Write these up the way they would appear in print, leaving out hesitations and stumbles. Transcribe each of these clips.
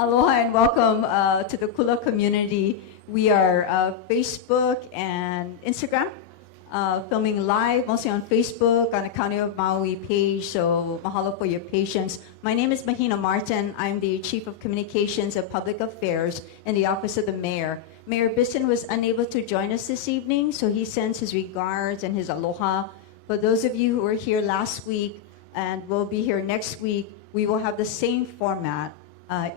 Aloha and welcome to the Kula community. We are Facebook and Instagram, filming live, mostly on Facebook, on the County of Maui page, so mahalo for your patience. My name is Mahina Martin. I'm the Chief of Communications and Public Affairs in the Office of the Mayor. Mayor Bisson was unable to join us this evening, so he sends his regards and his aloha. For those of you who were here last week and will be here next week, we will have the same format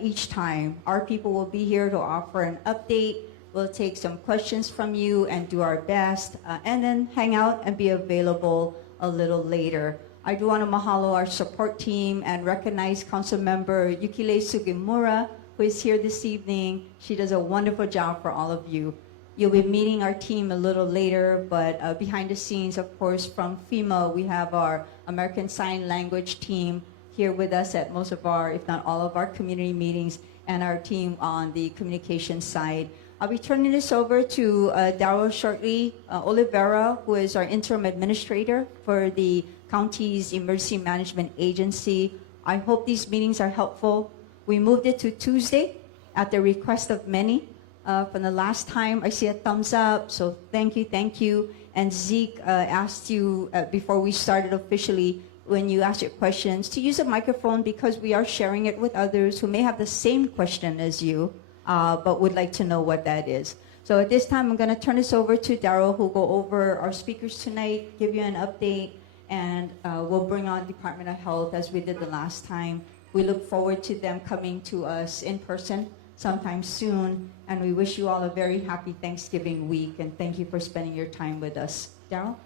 each time. Our people will be here to offer an update. We'll take some questions from you and do our best, and then hang out and be available a little later. I do want to mahalo our support team and recognize Councilmember Yukile Sugimura, who is here this evening. She does a wonderful job for all of you. You'll be meeting our team a little later, but behind the scenes, of course, from FEMA, we have our American Sign Language team here with us at most of our, if not all of our community meetings, and our team on the communication side. I'll be turning this over to Darryl shortly. Oliveira, who is our interim administrator for the county's emergency management agency. I hope these meetings are helpful. We moved it to Tuesday at the request of many. From the last time, I see a thumbs up, so thank you. And Zeke asked you before we started officially, when you ask your questions, to use a microphone because we are sharing it with others who may have the same question as you, but would like to know what that is. So at this time, I'm going to turn this over to Darryl, who will go over our speakers tonight, give you an update, and we'll bring on Department of Health as we did the last time. We look forward to them coming to us in person sometime soon, and we wish you all a very happy Thanksgiving week, and thank you for spending your time with us. Darryl?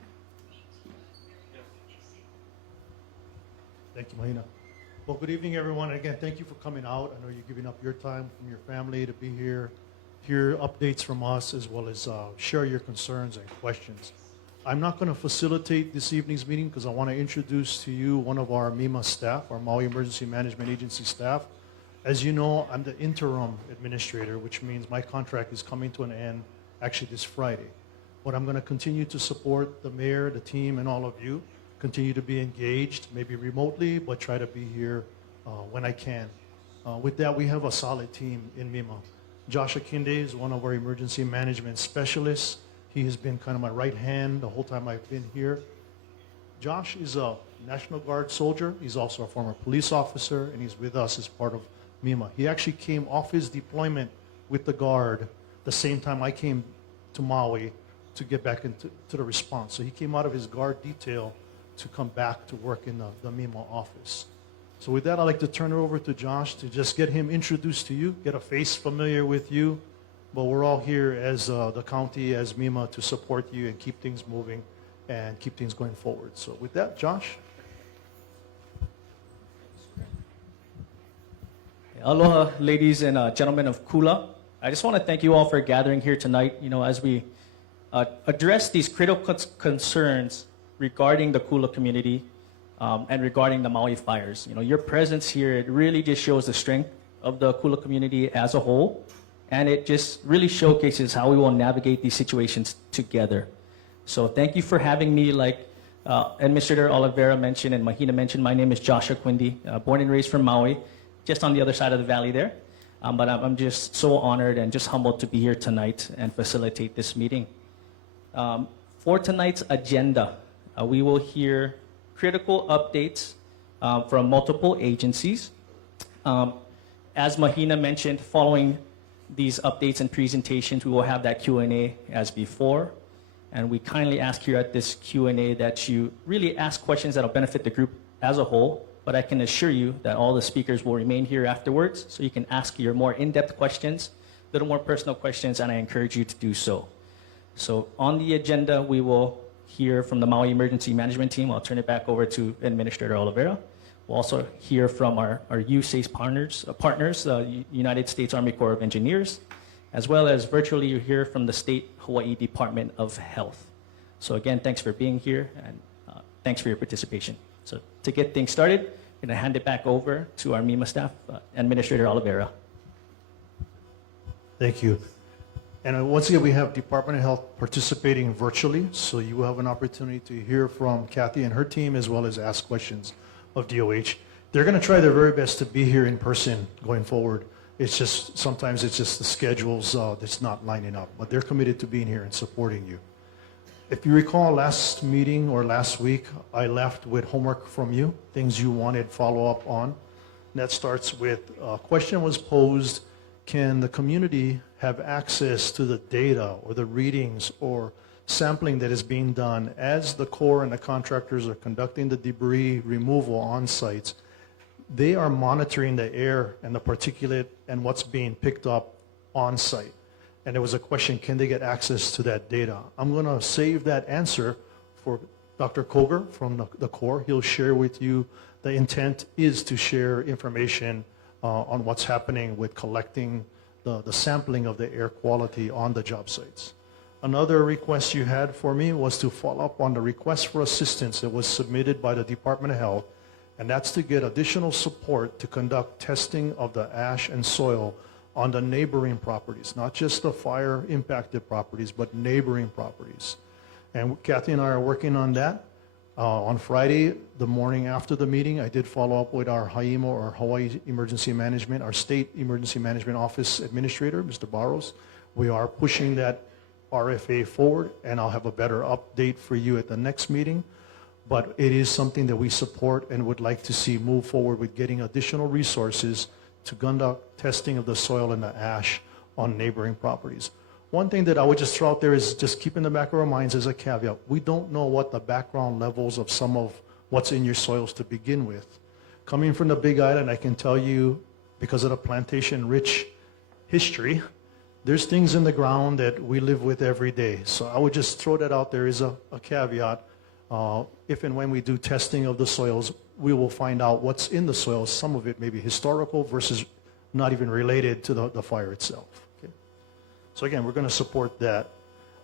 Thank you, Mahina. Well, good evening, everyone. And again, thank you for coming out. I know you're giving up your time from your family to be here, hear updates from us, as well as share your concerns and questions. I'm not going to facilitate this evening's meeting because I want to introduce to you one of our MEMA staff, our Maui Emergency Management Agency staff. As you know, I'm the interim administrator, which means my contract is coming to an end actually this Friday. But I'm going to continue to support the mayor, the team, and all of you. Continue to be engaged, maybe remotely, but try to be here when I can. With that, we have a solid team in MEMA. Josh Akinde is one of our emergency management specialists. He has been kind of my right hand the whole time I've been here. Josh is a National Guard soldier. He's also a former police officer, and he's with us as part of MEMA. He actually came off his deployment with the Guard the same time I came to Maui to get back into the response. So he came out of his Guard detail to come back to work in the MEMA office. So with that, I'd like to turn it over to Josh to just get him introduced to you, get a face familiar with you. But we're all here as the county, as MEMA, to support you and keep things moving and keep things going forward. So with that, Josh. Aloha, ladies and gentlemen of Kula. I just want to thank you all for gathering here tonight, as we address these critical concerns regarding the Kula community and regarding the Maui fires. Your presence here, it really just shows the strength of the Kula community as a whole, and it just really showcases how we will navigate these situations together. So thank you for having me. Like Administrator Oliveira mentioned and Mahina mentioned, my name is Joshua Quindy, born and raised from Maui, just on the other side of the valley there. But I'm just so honored and just humbled to be here tonight and facilitate this meeting. For tonight's agenda, we will hear critical updates from multiple agencies. As Mahina mentioned, following these updates and presentations, we will have that Q&A as before. And we kindly ask here at this Q&A that you really ask questions that will benefit the group as a whole. But I can assure you that all the speakers will remain here afterwards, so you can ask your more in-depth questions, a little more personal questions, and I encourage you to do so. So on the agenda, we will hear from the Maui Emergency Management Team. I'll turn it back over to Administrator Oliveira. We'll also hear from our USACE partners, the United States Army Corps of Engineers, as well as virtually you hear from the State Hawaii Department of Health. So again, thanks for being here, and thanks for your participation. So to get things started, I'm going to hand it back over to our MEMA staff, Administrator Oliveira. Thank you. And once again, we have Department of Health participating virtually, so you will have an opportunity to hear from Kathy and her team, as well as ask questions of DOH. They're going to try their very best to be here in person going forward. It's just, sometimes it's just the schedules that's not lining up, but they're committed to being here and supporting you. If you recall last meeting or last week, I left with homework from you, things you wanted follow-up on. And that starts with, a question was posed, can the community have access to the data or the readings or sampling that is being done as the Corps and the contractors are conducting the debris removal on sites? They are monitoring the air and the particulate and what's being picked up on site. And there was a question, can they get access to that data? I'm going to save that answer for Dr. Koger from the Corps. He'll share with you, the intent is to share information on what's happening with collecting the sampling of the air quality on the job sites. Another request you had for me was to follow up on the request for assistance that was submitted by the Department of Health, and that's to get additional support to conduct testing of the ash and soil on the neighboring properties, not just the fire impacted properties, but neighboring properties. And Kathy and I are working on that. On Friday, the morning after the meeting, I did follow up with our HIEMO, or Hawaii Emergency Management, our State Emergency Management Office Administrator, Mr. Barros. We are pushing that RFA forward, and I'll have a better update for you at the next meeting. But it is something that we support and would like to see move forward with getting additional resources to conduct testing of the soil and the ash on neighboring properties. One thing that I would just throw out there is just keep in the back of our minds as a caveat. We don't know what the background levels of some of what's in your soils to begin with. Coming from the Big Island, I can tell you, because of the plantation-rich history, there's things in the ground that we live with every day. So I would just throw that out there as a caveat. If and when we do testing of the soils, we will find out what's in the soils. Some of it may be historical versus not even related to the fire itself. Okay? So again, we're going to support that.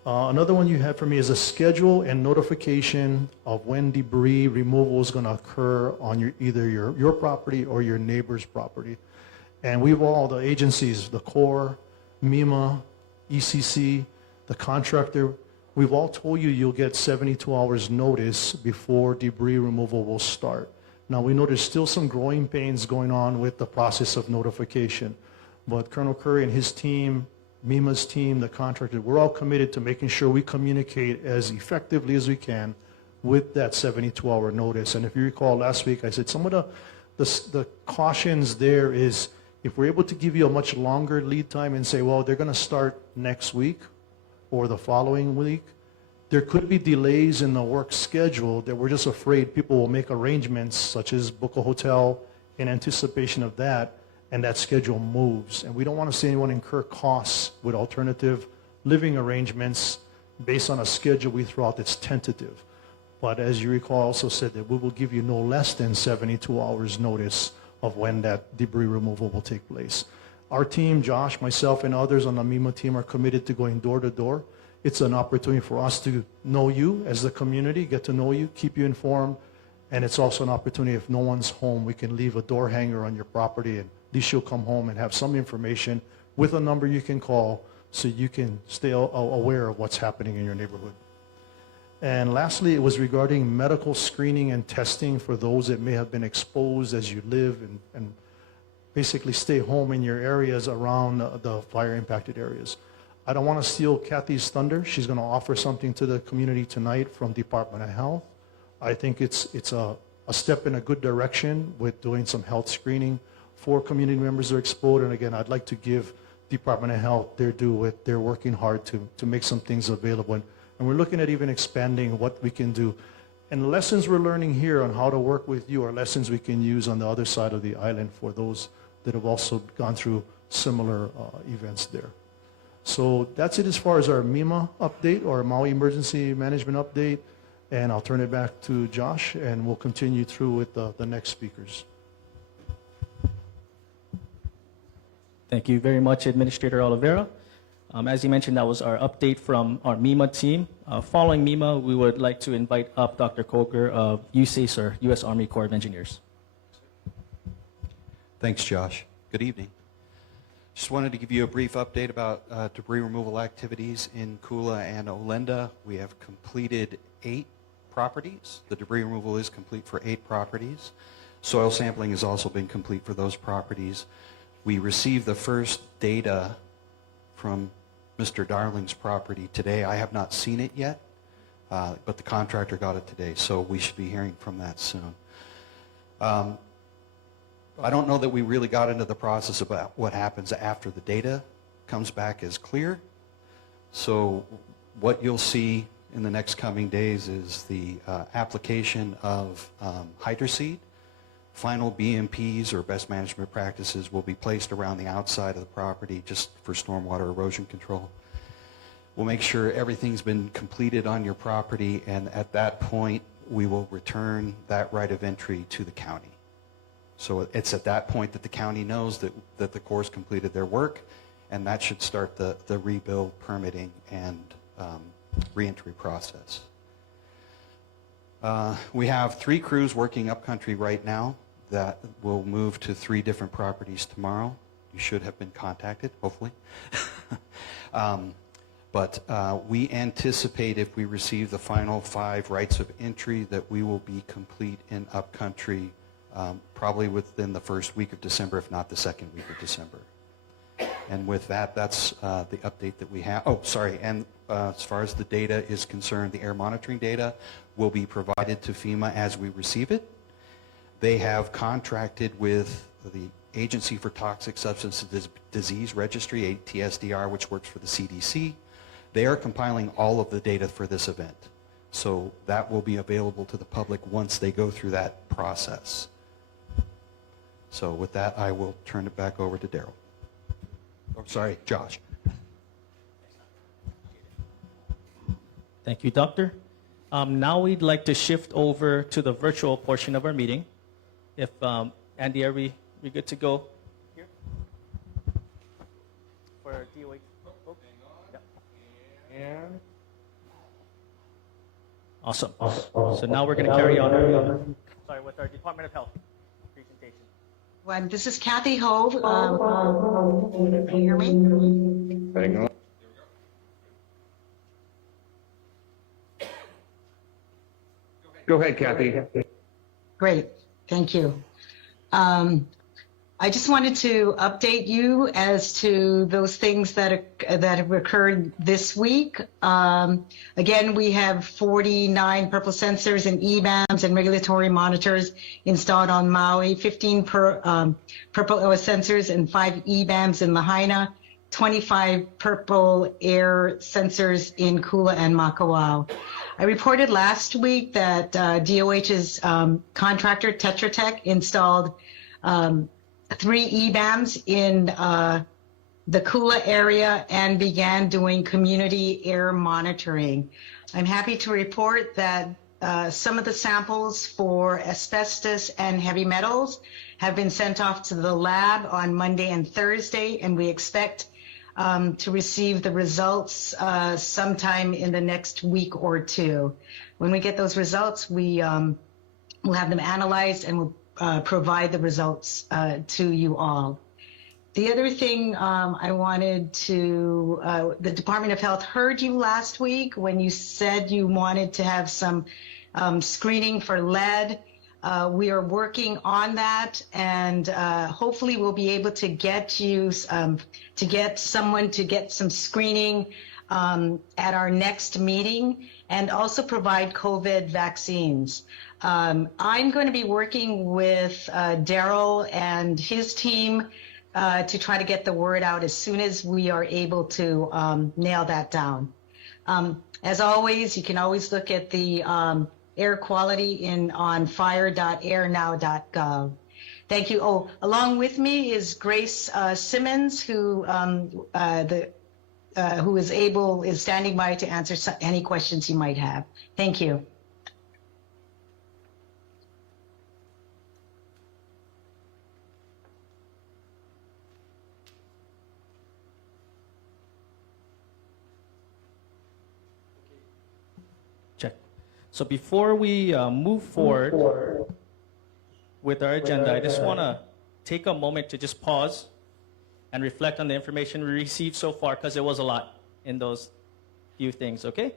Another one you had for me is a schedule and notification of when debris removal is going to occur on either your property or your neighbor's property. And we've all, the agencies, the Corps, MEMA, ECC, the contractor, we've all told you you'll get 72 hours notice before debris removal will start. Now we know there's still some growing pains going on with the process of notification, but Colonel Curry and his team, MEMA's team, the contractor, we're all committed to making sure we communicate as effectively as we can with that 72-hour notice. And if you recall last week, I said some of the cautions there is if we're able to give you a much longer lead time and say, well, they're going to start next week or the following week, there could be delays in the work schedule that we're just afraid people will make arrangements such as book a hotel in anticipation of that, and that schedule moves. And we don't want to see anyone incur costs with alternative living arrangements based on a schedule we throw out that's tentative. But as you recall, I also said that we will give you no less than 72 hours notice of when that debris removal will take place. Our team, Josh, myself, and others on the MEMA team are committed to going door to door. It's an opportunity for us to know you as the community, get to know you, keep you informed, and it's also an opportunity if no one's home, we can leave a door hanger on your property, and at least you'll come home and have some information with a number you can call so you can stay aware of what's happening in your neighborhood. And lastly, it was regarding medical screening and testing for those that may have been exposed as you live and basically stay home in your areas around the fire-impacted areas. I don't want to steal Kathy's thunder. She's going to offer something to the community tonight from Department of Health. I think it's a step in a good direction with doing some health screening for community members that are exposed. And again, I'd like to give Department of Health their due with they're working hard to make some things available. And we're looking at even expanding what we can do. And lessons we're learning here on how to work with you are lessons we can use on the other side of the island for those that have also gone through similar events there. So that's it as far as our MEMA update or Maui Emergency Management update. And I'll turn it back to Josh, and we'll continue through with the next speakers. Thank you very much, Administrator Oliveira. As you mentioned, that was our update from our MEMA team. Following MEMA, we would like to invite up Dr. Coker of USACER, U.S. Army Corps of Engineers. Thanks, Josh. Good evening. Just wanted to give you a brief update about debris removal activities in Kula and Olenda. We have completed 8 properties. The debris removal is complete for 8 properties. Soil sampling has also been complete for those properties. We received the first data from Mr. Darling's property today. I have not seen it yet, but the contractor got it today, so we should be hearing from that soon. I don't know that we really got into the process about what happens after the data comes back as clear. So what you'll see in the next coming days is the application of hydroseed. Final BMPs, or best management practices, will be placed around the outside of the property just for stormwater erosion control. We'll make sure everything's been completed on your property, and at that point, we will return that right of entry to the county. So it's at that point that the county knows that the Corps completed their work, and that should start the rebuild, permitting, and reentry process. We have 3 crews working upcountry right now that will move to 3 different properties tomorrow. You should have been contacted, hopefully. But we anticipate, if we receive the final 5 rights of entry, that we will be complete in upcountry probably within the first week of December, if not the second week of December. And with that, that's the update that we have. Oh, sorry, and as far as the data is concerned, the air monitoring data will be provided to FEMA as we receive it. They have contracted with the Agency for Toxic Substances Disease Registry, ATSDR, which works for the CDC. They are compiling all of the data for this event. So that will be available to the public once they go through that process. So with that, I will turn it back over to Daryl. Oh, sorry, Josh. Thank you, Doctor. Now we'd like to shift over to the virtual portion of our meeting. If Andy, are we good to go here for our DOH? Yeah. And awesome. So now we're going to carry on. Sorry, with our Department of Health presentation. Well, this is Kathy Hove. Can you hear me? Hang on. Go ahead, Kathy. Great, thank you. I just wanted to update you as to those things that have occurred this week. Again, we have 49 purple sensors and EBAMs and regulatory monitors installed on Maui, 15 purple OS sensors and 5 EBAMs in Lahaina, 25 purple air sensors in Kula and Makawao. I reported last week that DOH's contractor, Tetra Tech, installed 3 EBAMs in the Kula area and began doing community air monitoring. I'm happy to report that some of the samples for asbestos and heavy metals have been sent off to the lab on Monday and Thursday, and we expect to receive the results sometime in the next week or 2. When we get those results, we'll have them analyzed and we'll provide the results to you all. The other thing I wanted to, the Department of Health heard you last week when you said you wanted to have some screening for lead. We are working on that, and hopefully we'll be able to get you, to get someone to get some screening at our next meeting, and also provide COVID vaccines. I'm going to be working with Daryl and his team to try to get the word out as soon as we are able to nail that down. As always, you can always look at the air quality on fire.airnow.gov. Thank you. Oh, along with me is Grace Simmons, who is standing by to answer any questions you might have. Thank you. Check. So before we move forward with our agenda, I just want to take a moment to just pause and reflect on the information we received so far, because it was a lot in those few things, okay?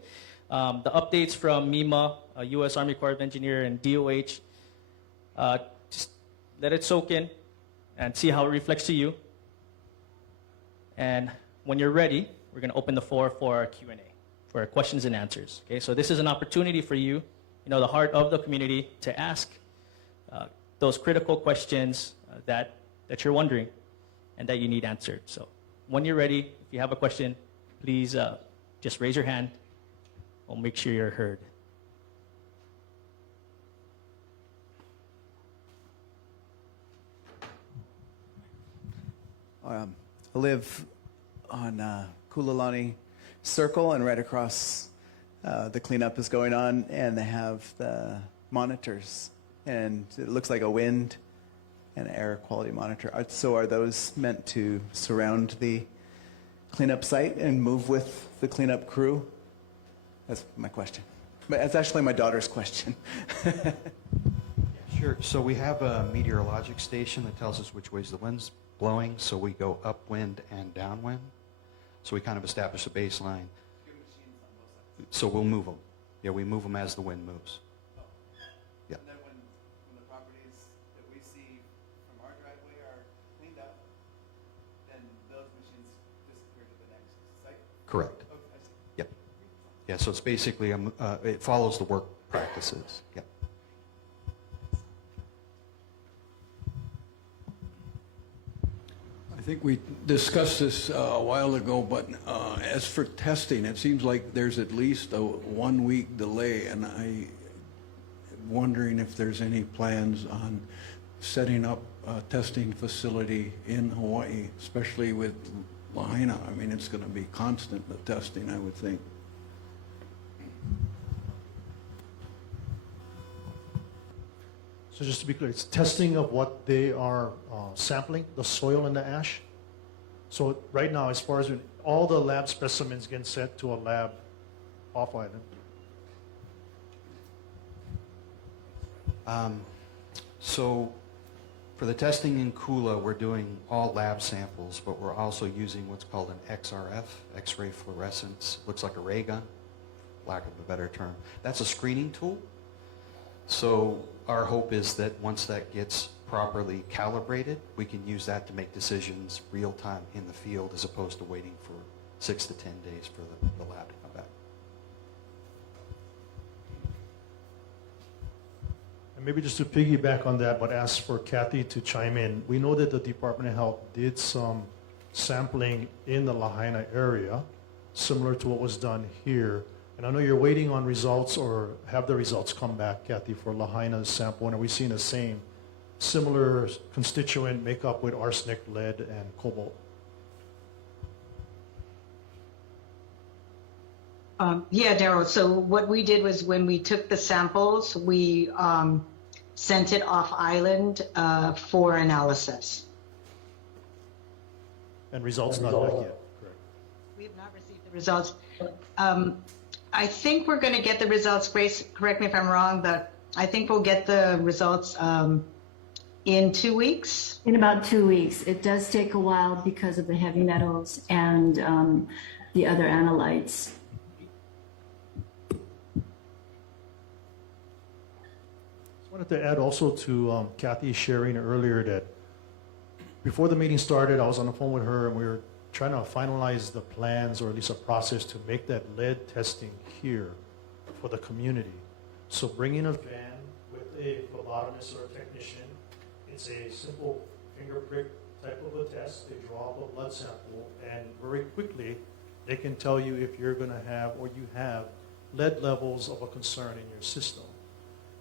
The updates from MEMA, U.S. Army Corps of Engineers, and DOH, just let it soak in and see how it reflects to you. And when you're ready, we're going to open the floor for Q&A, for questions and answers. Okay, so this is an opportunity for you, the heart of the community, to ask those critical questions that you're wondering and that you need answered. So when you're ready, if you have a question, please just raise your hand. We'll make sure you're heard. I live on Kula Circle, and right across the cleanup is going on, and they have the monitors, and it looks like a wind and air quality monitor. So are those meant to surround the cleanup site and move with the cleanup crew? That's my question. But it's actually my daughter's question. Sure. So we have a meteorologic station that tells us which ways the wind's blowing, so we go upwind and downwind. So we kind of establish a baseline. So we'll move them. Yeah, we move them as the wind moves. Yeah. And then when the properties that we see from our driveway are cleaned up, then those machines disappear to the next site? Correct. Okay, I see. Yep. Yeah, so it's basically, it follows the work practices. Yep. I think we discussed this a while ago, but as for testing, it seems like there's at least a 1-week delay, and I'm wondering if there's any plans on setting up a testing facility in Hawaii, especially with Lahaina. I mean, it's going to be constant, the testing, I would think. So just to be clear, it's testing of what they are sampling, the soil and the ash. So right now, as far as all the lab specimens get sent to a lab off island. So for the testing in Kula, we're doing all lab samples, but we're also using what's called an XRF, X-ray fluorescence. Looks like a ray gun, lack of a better term. That's a screening tool. So our hope is that once that gets properly calibrated, we can use that to make decisions real time in the field as opposed to waiting for 6 to 10 days for the lab to come back. And maybe just to piggyback on that, but ask for Kathy to chime in. We know that the Department of Health did some sampling in the Lahaina area, similar to what was done here. And I know you're waiting on results or have the results come back, Kathy, for Lahaina's sample. And are we seeing the same similar constituent makeup with arsenic, lead, and cobalt? Yeah, Daryl. So what we did was when we took the samples, we sent it off island for analysis. And results not back yet, correct? We have not received the results. I think we're going to get the results, Grace, correct me if I'm wrong, but I think we'll get the results in 2 weeks. In about 2 weeks. It does take a while because of the heavy metals and the other analytes. I wanted to add also to Kathy sharing earlier that before the meeting started, I was on the phone with her and we were trying to finalize the plans or at least a process to make that lead testing here for the community. So bringing a van with a phlebotomist or a technician, it's a simple finger prick type of a test. They draw up a blood sample and very quickly they can tell you if you're going to have or you have lead levels of a concern in your system.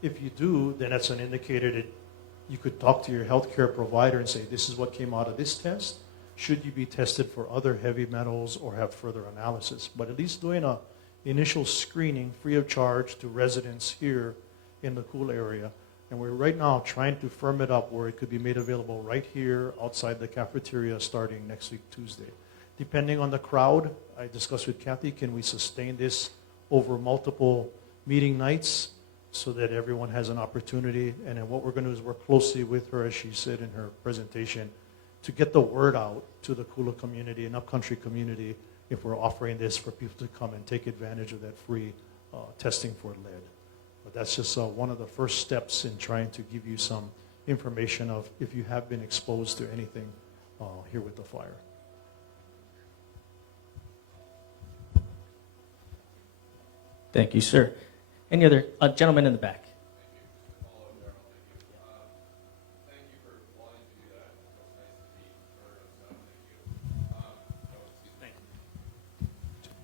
If you do, then that's an indicator that you could talk to your healthcare provider and say, this is what came out of this test. Should you be tested for other heavy metals or have further analysis? But at least doing an initial screening free of charge to residents here in the Kula area. And we're right now trying to firm it up where it could be made available right here outside the cafeteria starting next week, Tuesday. Depending on the crowd, I discussed with Kathy, can we sustain this over multiple meeting nights so that everyone has an opportunity? And then what we're going to do is work closely with her, as she said in her presentation, to get the word out to the Kula community and upcountry community if we're offering this for people to come and take advantage of that free testing for lead. But that's just one of the first steps in trying to give you some information of if you have been exposed to anything here with the fire. Thank you, sir. Any other gentleman in the back?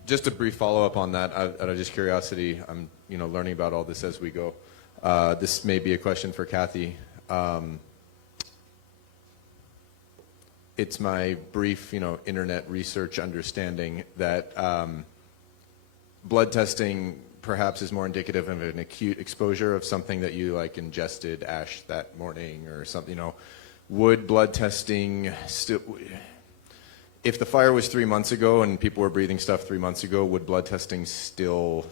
Just a brief follow-up on that, out of just curiosity, I'm learning about all this as we go. This may be a question for Kathy. It's my brief, internet research understanding that blood testing perhaps is more indicative of an acute exposure of something that you like ingested ash that morning or something. Would blood testing still? If the fire was 3 months ago and people were breathing stuff 3 months ago, would blood testing still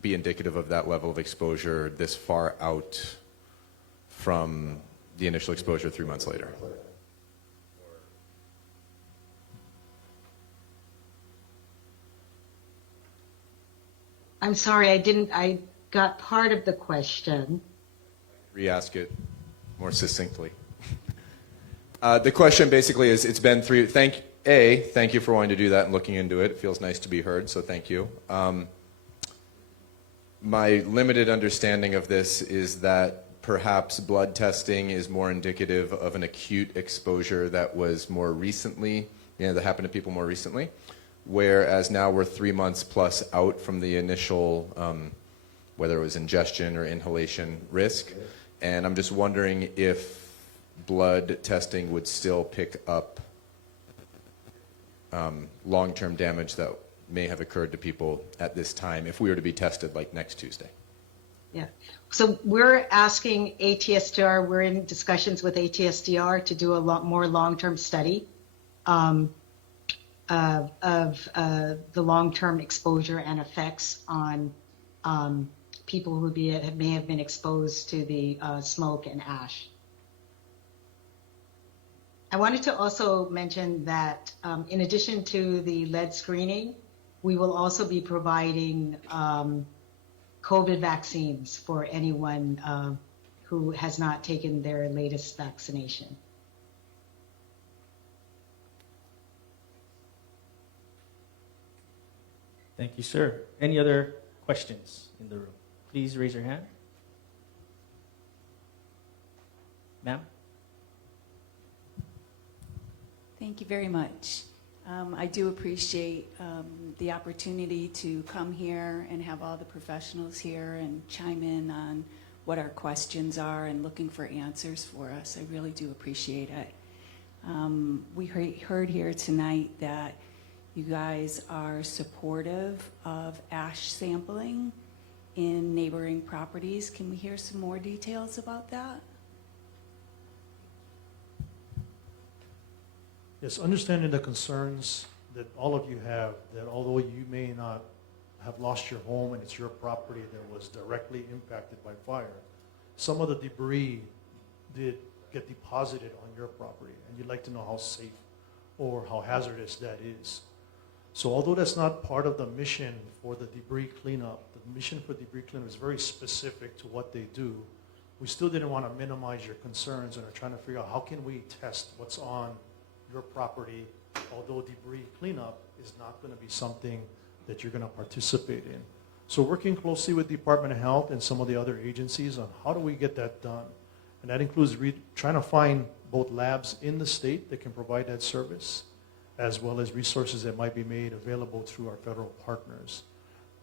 be indicative of that level of exposure this far out from the initial exposure 3 months later? I'm sorry, I got part of the question. Re-ask it more succinctly. The question basically is, it's been thank you for wanting to do that and looking into it. It feels nice to be heard, so thank you. My limited understanding of this is that perhaps blood testing is more indicative of an acute exposure that was more recently, that happened to people more recently, whereas now we're 3 months plus out from the initial, whether it was ingestion or inhalation risk. And I'm just wondering if blood testing would still pick up long-term damage that may have occurred to people at this time if we were to be tested like next Tuesday. Yeah. So we're asking ATSDR, we're in discussions with ATSDR to do a lot more long-term study of the long-term exposure and effects on people who may have been exposed to the smoke and ash. I wanted to also mention that in addition to the lead screening, we will also be providing COVID vaccines for anyone who has not taken their latest vaccination. Thank you, sir. Any other questions in the room? Please raise your hand. Ma'am? Thank you very much. I do appreciate the opportunity to come here and have all the professionals here and chime in on what our questions are and looking for answers for us. I really do appreciate it. We heard here tonight that you guys are supportive of ash sampling in neighboring properties. Can we hear some more details about that? Yes, understanding the concerns that all of you have, that although you may not have lost your home and it's your property that was directly impacted by fire, some of the debris did get deposited on your property, and you'd like to know how safe or how hazardous that is. So although that's not part of the mission for the debris cleanup, the mission for debris cleanup is very specific to what they do. We still didn't want to minimize your concerns and are trying to figure out how can we test what's on your property, although debris cleanup is not going to be something that you're going to participate in. So working closely with Department of Health and some of the other agencies on how do we get that done. And that includes trying to find both labs in the state that can provide that service, as well as resources that might be made available through our federal partners.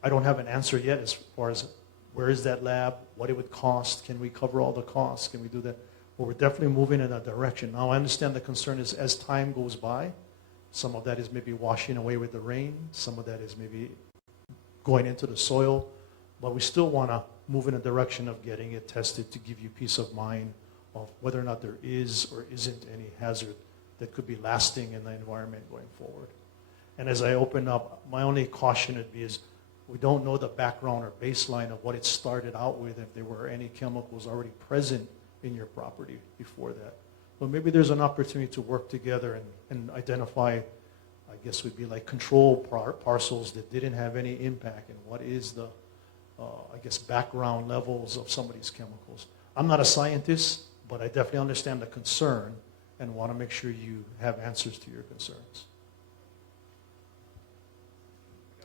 I don't have an answer yet as far as where is that lab, what it would cost, can we cover all the costs, can we do that? But we're definitely moving in that direction. Now I understand the concern is as time goes by, some of that is maybe washing away with the rain, some of that is maybe going into the soil, but we still want to move in a direction of getting it tested to give you peace of mind of whether or not there is or isn't any hazard that could be lasting in the environment going forward. And as I open up, my only caution would be is we don't know the background or baseline of what it started out with, if there were any chemicals already present in your property before that. But maybe there's an opportunity to work together and identify, I guess would be like control parcels that didn't have any impact, and what is the, I guess, background levels of some of these chemicals. I'm not a scientist, but I definitely understand the concern and want to make sure you have answers to your concerns.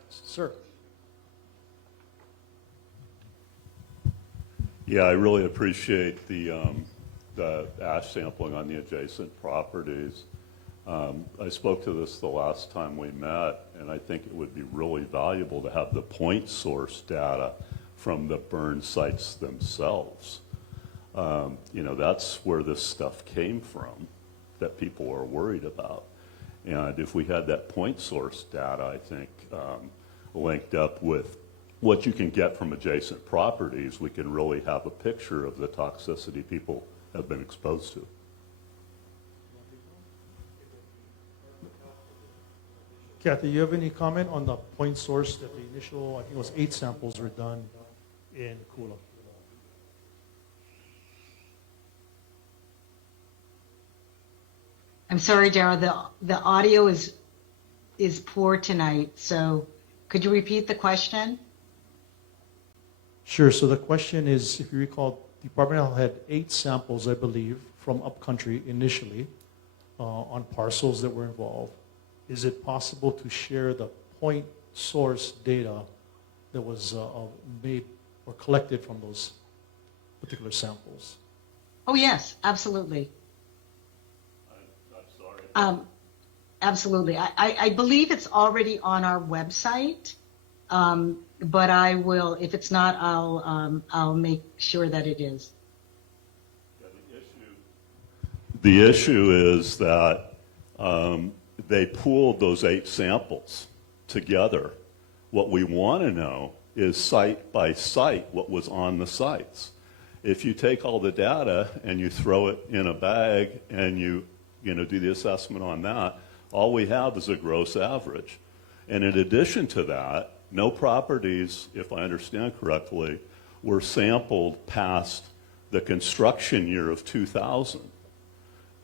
Sir. Yeah, I really appreciate the ash sampling on the adjacent properties. I spoke to this the last time we met, and I think it would be really valuable to have the point source data from the burn sites themselves. You know, that's where this stuff came from that people are worried about. And if we had that point source data, I think, linked up with what you can get from adjacent properties, we can really have a picture of the toxicity people have been exposed to. Kathy, you have any comment on the point source that the initial, I think it was 8 samples were done in Kula? I'm sorry, Daryl, the audio is poor tonight, so could you repeat the question? Sure. So the question is, if you recall, Department of Health had 8 samples, I believe, from upcountry initially on parcels that were involved. Is it possible to share the point source data that was made or collected from those particular samples? Oh, yes, absolutely. I'm sorry. Absolutely. I believe it's already on our website, but I will, if it's not, I'll make sure that it is. The issue is that they pooled those 8 samples together. What we want to know is site by site what was on the sites. If you take all the data and you throw it in a bag and you do the assessment on that, all we have is a gross average. And in addition to that, no properties, if I understand correctly, were sampled past the construction year of 2000.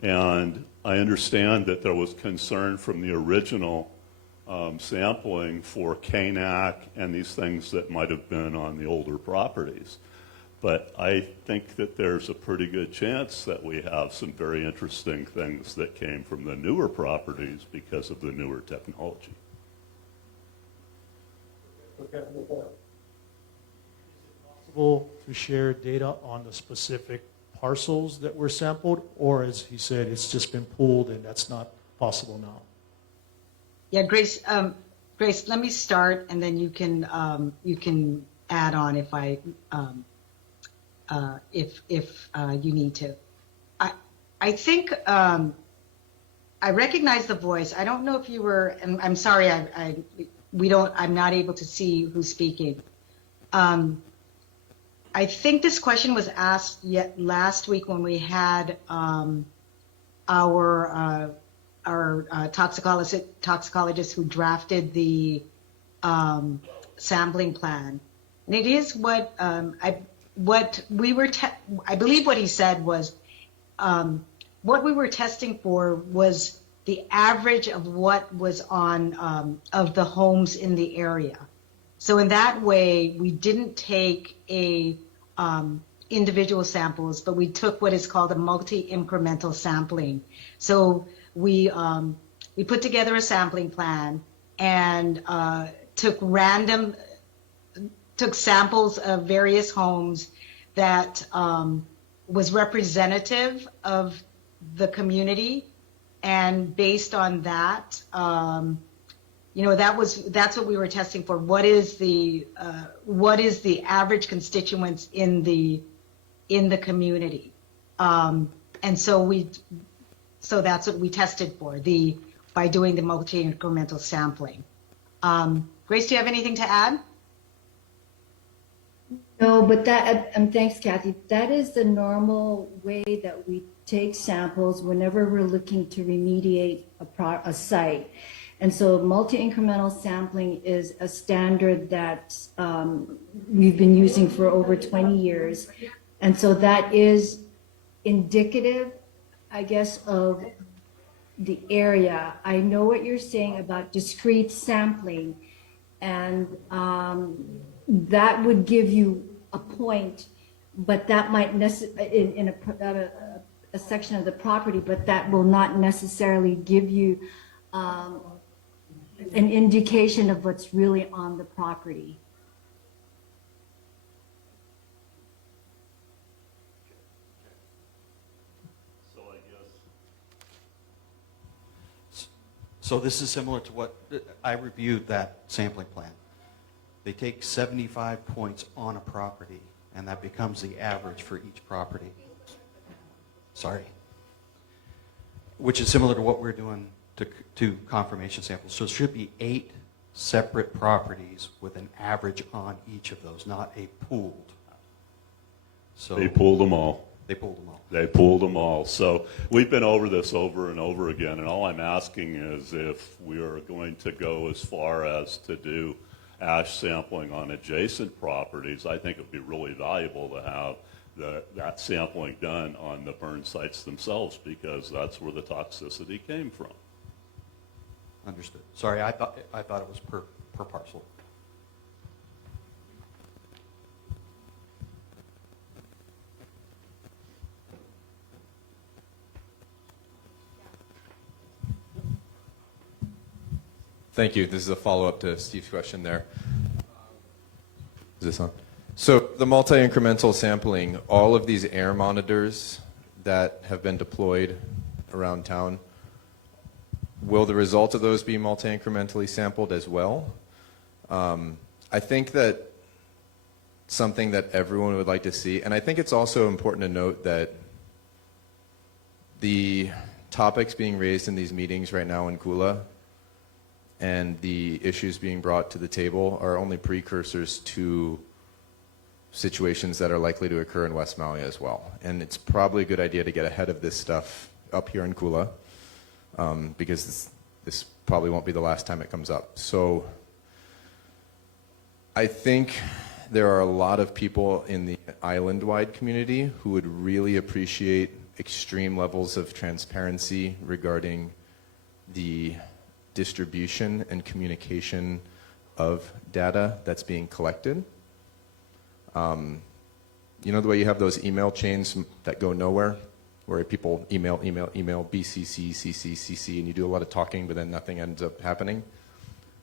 And I understand that there was concern from the original sampling for KNAC and these things that might have been on the older properties. But I think that there's a pretty good chance that we have some very interesting things that came from the newer properties because of the newer technology. Okay. Is it possible to share data on the specific parcels that were sampled, or as he said, it's just been pooled and that's not possible now? Yeah, Grace, let me start, and then you can add on if you need to. I think I recognize the voice. I don't know if you were, and I'm sorry, I'm not able to see who's speaking. I think this question was asked last week when we had our toxicologist who drafted the sampling plan, and it is what I believe what he said was what we were testing for was the average of what was on of the homes in the area. So in that way, we didn't take individual samples, but we took what is called a multi-incremental sampling. So we put together a sampling plan and took samples of various homes that was representative of the community, and based on that, that's what we were testing for. What is the average constituents in the community, and so that's what we tested for by doing the multi-incremental sampling. Grace, do you have anything to add? No, but thanks, Kathy. That is the normal way that we take samples whenever we're looking to remediate a site. And so multi-incremental sampling is a standard that we've been using for over 20 years. And so that is indicative, I guess, of the area. I know what you're saying about discrete sampling, and that would give you a point, but that might in a section of the property, but that will not necessarily give you an indication of what's really on the property. So this is similar to what I reviewed that sampling plan. They take 75 points on a property, and that becomes the average for each property. Sorry. Which is similar to what we're doing to confirmation samples. So it should be 8 separate properties with an average on each of those, not a pooled. So They pulled them all. They pulled them all. They pulled them all. So we've been over this over and over again, and all I'm asking is if we are going to go as far as to do ash sampling on adjacent properties, I think it would be really valuable to have that sampling done on the burn sites themselves, because that's where the toxicity came from. Understood. Sorry, I thought it was per parcel. Thank you. This is a follow-up to Steve's question there. Is this on? So the multi-incremental sampling, all of these air monitors that have been deployed around town, will the result of those be multi-incrementally sampled as well? I think that something that everyone would like to see, and I think it's also important to note that the topics being raised in these meetings right now in Kula and the issues being brought to the table are only precursors to situations that are likely to occur in West Maui as well. And it's probably a good idea to get ahead of this stuff up here in Kula, because this probably won't be the last time it comes up. So I think there are a lot of people in the island-wide community who would really appreciate extreme levels of transparency regarding the distribution and communication of data that's being collected. You know the way you have those email chains that go nowhere, where people email, BCC, CC, CC, and you do a lot of talking, but then nothing ends up happening?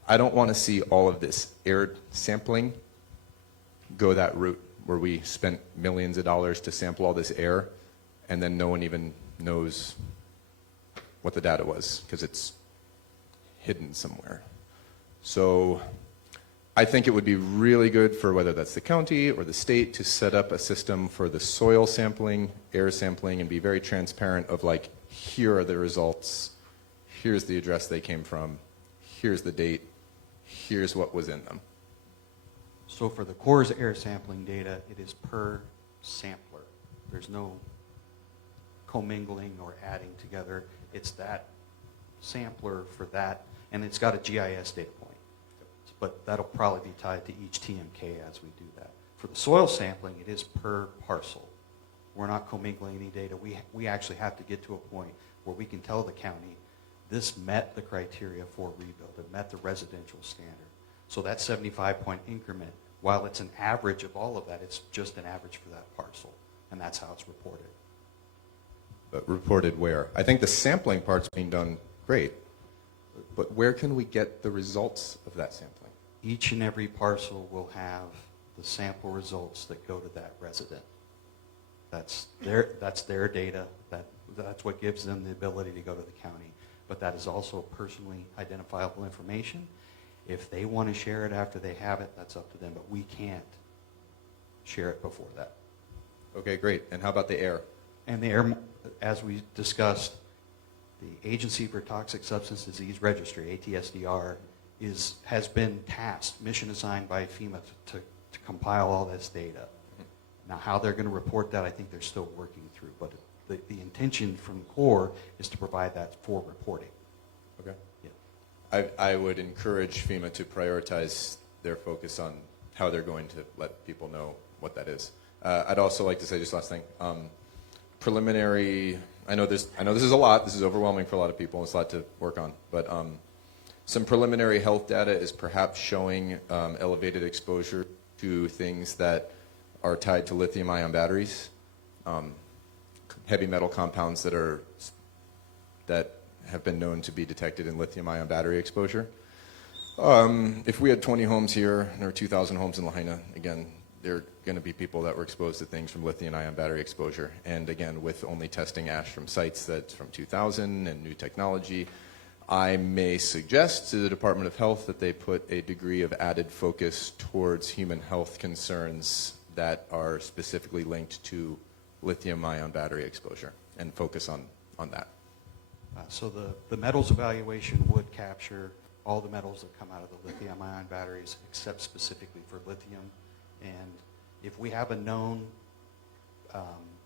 I don't want to see all of this air sampling go that route, where we spent millions of dollars to sample all this air, and then no one even knows what the data was, because it's hidden somewhere. So I think it would be really good for whether that's the county or the state to set up a system for the soil sampling, air sampling, and be very transparent of like, here are the results, here's the address they came from, here's the date, here's what was in them. So for the Corps' air sampling data, it is per sampler. There's no commingling or adding together. It's that sampler for that, and it's got a GIS data point. But that'll probably be tied to each TMK as we do that. For the soil sampling, it is per parcel. We're not commingling any data. We actually have to get to a point where we can tell the county this met the criteria for rebuild. It met the residential standard. So that 75-point increment, while it's an average of all of that, it's just an average for that parcel. And that's how it's reported. But reported where? I think the sampling part's being done great. But where can we get the results of that sampling? Each and every parcel will have the sample results that go to that resident. That's their data. That's what gives them the ability to go to the county. But that is also personally identifiable information. If they want to share it after they have it, that's up to them. But we can't share it before that. Okay, great. And how about the air? And the air, as we discussed, the Agency for Toxic Substance Disease Registry, ATSDR, has been tasked, mission assigned by FEMA to compile all this data. Now, how they're going to report that, I think they're still working through. But the intention from the Corps is to provide that for reporting. Okay. Yeah. I would encourage FEMA to prioritize their focus on how they're going to let people know what that is. I'd also like to say, just last thing, preliminary. I know this is a lot. This is overwhelming for a lot of people. It's a lot to work on. But some preliminary health data is perhaps showing elevated exposure to things that are tied to lithium-ion batteries, heavy metal compounds that have been known to be detected in lithium-ion battery exposure. If we had 20 homes here and there were 2,000 homes in Lahaina, again, there are going to be people that were exposed to things from lithium-ion battery exposure. And again, with only testing ash from sites that's from 2000 and new technology, I may suggest to the Department of Health that they put a degree of added focus towards human health concerns that are specifically linked to lithium-ion battery exposure and focus on that. So the metals evaluation would capture all the metals that come out of the lithium-ion batteries, except specifically for lithium. And if we have a known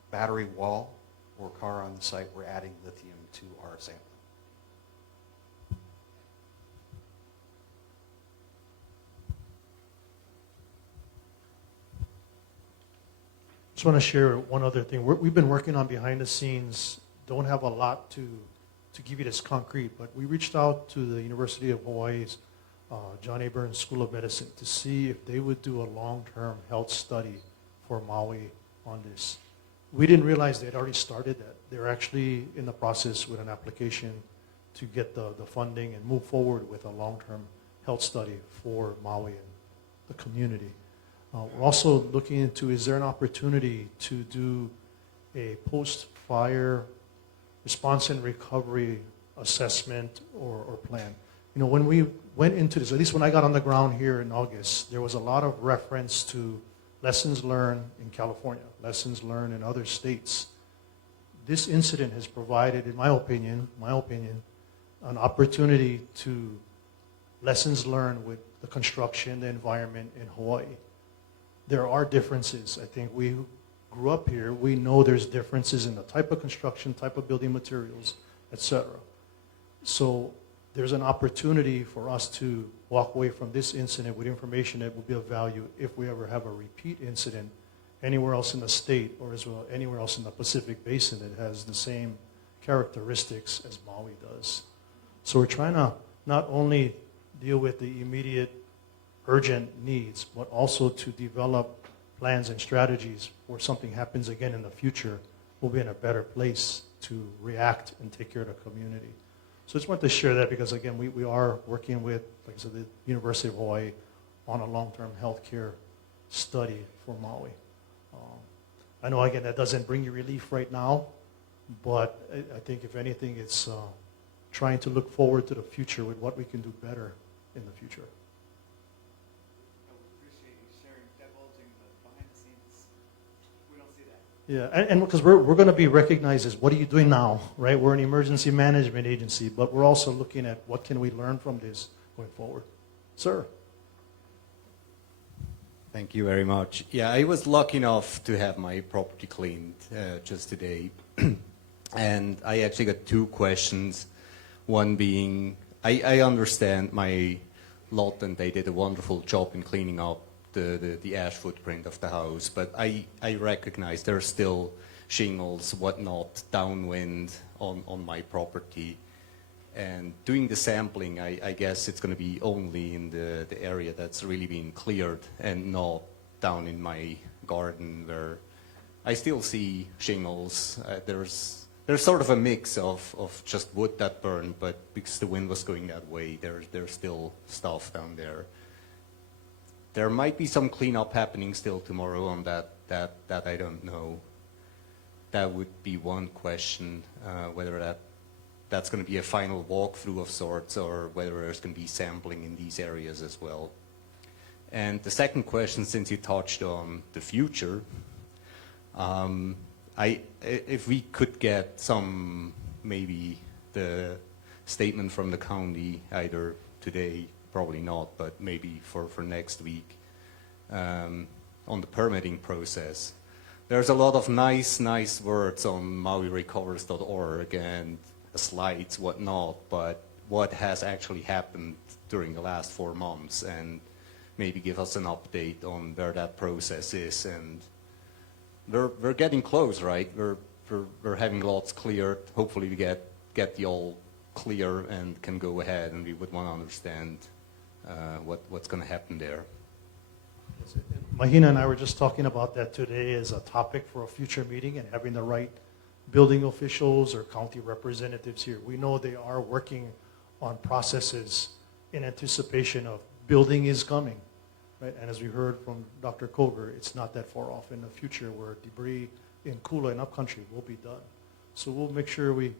battery wall or car on the site, we're adding lithium to our sampling. Just want to share one other thing. We've been working on behind the scenes. Don't have a lot to give you this concrete, but we reached out to the University of Hawaii's John A. Burns School of Medicine to see if they would do a long-term health study for Maui on this. We didn't realize they'd already started that. They're actually in the process with an application to get the funding and move forward with a long-term health study for Maui and the community. We're also looking into, is there an opportunity to do a post-fire response and recovery assessment or plan? You know, when we went into this, at least when I got on the ground here in August, there was a lot of reference to lessons learned in California, lessons learned in other states. This incident has provided, in my opinion, an opportunity to lessons learned with the construction, the environment in Hawaii. There are differences. I think we who grew up here, we know there's differences in the type of construction, type of building materials, etc. So there's an opportunity for us to walk away from this incident with information that will be of value if we ever have a repeat incident anywhere else in the state or as well anywhere else in the Pacific Basin that has the same characteristics as Maui does. So we're trying to not only deal with the immediate urgent needs, but also to develop plans and strategies where something happens again in the future, we'll be in a better place to react and take care of the community. So I just wanted to share that because, again, we are working with, like I said, the University of Hawaii on a long-term healthcare study for Maui. I know, again, that doesn't bring you relief right now, but I think, if anything, it's trying to look forward to the future with what we can do better in the future. Yeah, and because we're going to be recognized as what are you doing now, right? We're an emergency management agency, but we're also looking at what can we learn from this going forward. Sir. Thank you very much. Yeah, I was lucky enough to have my property cleaned just today. And I actually got two questions. One being, I understand my lot and they did a wonderful job in cleaning up the ash footprint of the house, but I recognize there are still shingles, whatnot, downwind on my property. And doing the sampling, I guess it's going to be only in the area that's really been cleared and not down in my garden where I still see shingles. There's sort of a mix of just wood that burned, but because the wind was going that way, there's still stuff down there. There might be some cleanup happening still tomorrow on that I don't know. That would be one question, whether that's going to be a final walkthrough of sorts or whether there's going to be sampling in these areas as well. And the second question, since you touched on the future, if we could get maybe the statement from the county either today, probably not, but maybe for next week, on the permitting process. There's a lot of nice words on mauirecovers.org and slides, whatnot, but what has actually happened during the last 4 months, and maybe give us an update on where that process is. And we're getting close, right? We're having lots cleared. Hopefully we get the all clear and can go ahead, and we would want to understand what's going to happen there. Mahina and I were just talking about that today as a topic for a future meeting, and having the right building officials or county representatives here. We know they are working on processes in anticipation of building is coming, right? And as we heard from Dr. Koger, it's not that far off in the future where debris in Kula and upcountry will be done. So we'll make sure we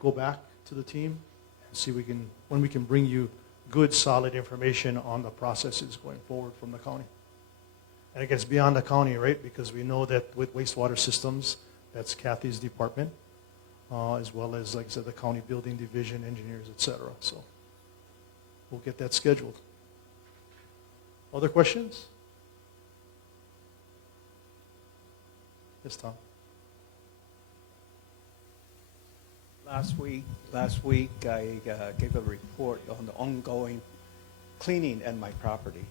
go back to the team, see when we can bring you good, solid information on the processes going forward from the county. And it gets beyond the county, right? Because we know that with wastewater systems, that's Kathy's department, as well as, like I said, the county building division, engineers, et cetera. So we'll get that scheduled. Other questions? Yes, Tom. Last week, I gave a report on the ongoing cleaning at my property.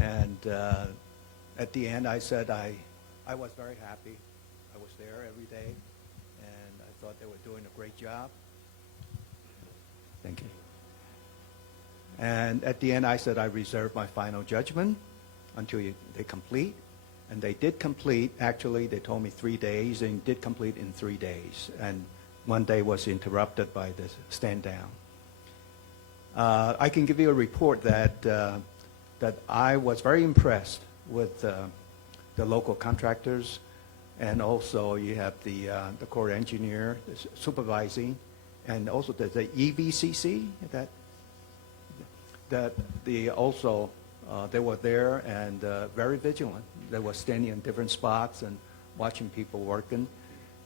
And at the end, I said I was very happy. I was there every day, and I thought they were doing a great job. Thank you. And at the end, I said I reserve my final judgment until they complete. And they did complete. Actually, they told me 3 days, and did complete in 3 days. And one day was interrupted by the stand down. I can give you a report that I was very impressed with the local contractors, and also you have the Corps engineer supervising, and also the EVCC that they also they were there and very vigilant. They were standing in different spots and watching people working,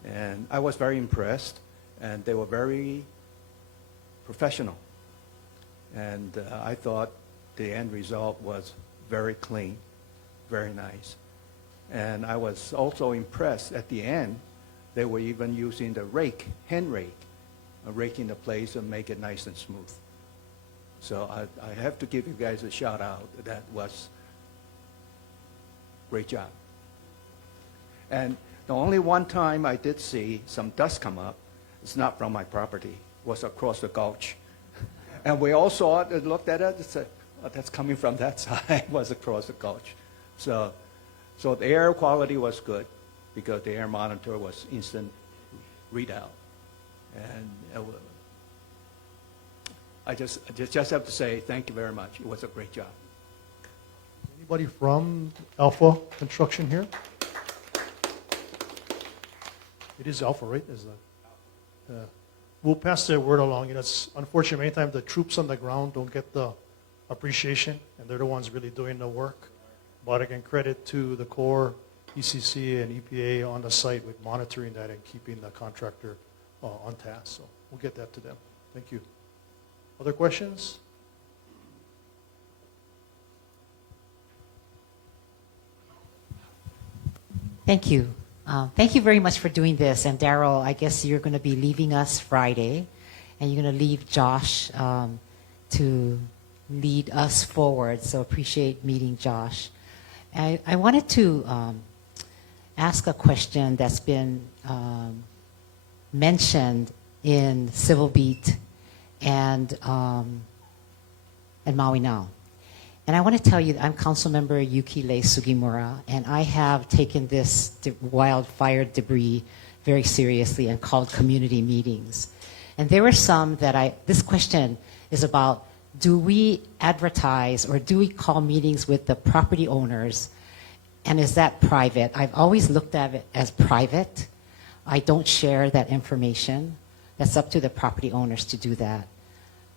and I was very impressed. And they were very professional. And I thought the end result was very clean, very nice. And I was also impressed at the end, they were even using the rake, hand rake, raking the place and make it nice and smooth. So I have to give you guys a shout out. That was great job. And the only one time I did see some dust come up, it's not from my property, it was across the gulch. And we all saw it and looked at it and said, oh, that's coming from that side. It was across the gulch. So the air quality was good because the air monitor was instant readout. And I just have to say thank you very much. It was a great job. Anybody from Alpha Construction here? It is Alpha, right? Is that? We'll pass the word along. You know, it's unfortunate many times the troops on the ground don't get the appreciation, and they're the ones really doing the work. But I can credit to the Corps, ECC, and EPA on the site with monitoring that and keeping the contractor on task. So we'll get that to them. Thank you. Other questions? Thank you. Thank you very much for doing this. And Daryl, I guess you're going to be leaving us Friday, and you're going to leave Josh to lead us forward. So appreciate meeting Josh. I wanted to ask a question that's been mentioned in Civil Beat and Maui Now. And I want to tell you, I'm Councilmember Yukile Sugimura, and I have taken this wildfire debris very seriously and called community meetings. And there were some that this question is about, do we advertise or do we call meetings with the property owners, and is that private? I've always looked at it as private. I don't share that information. That's up to the property owners to do that.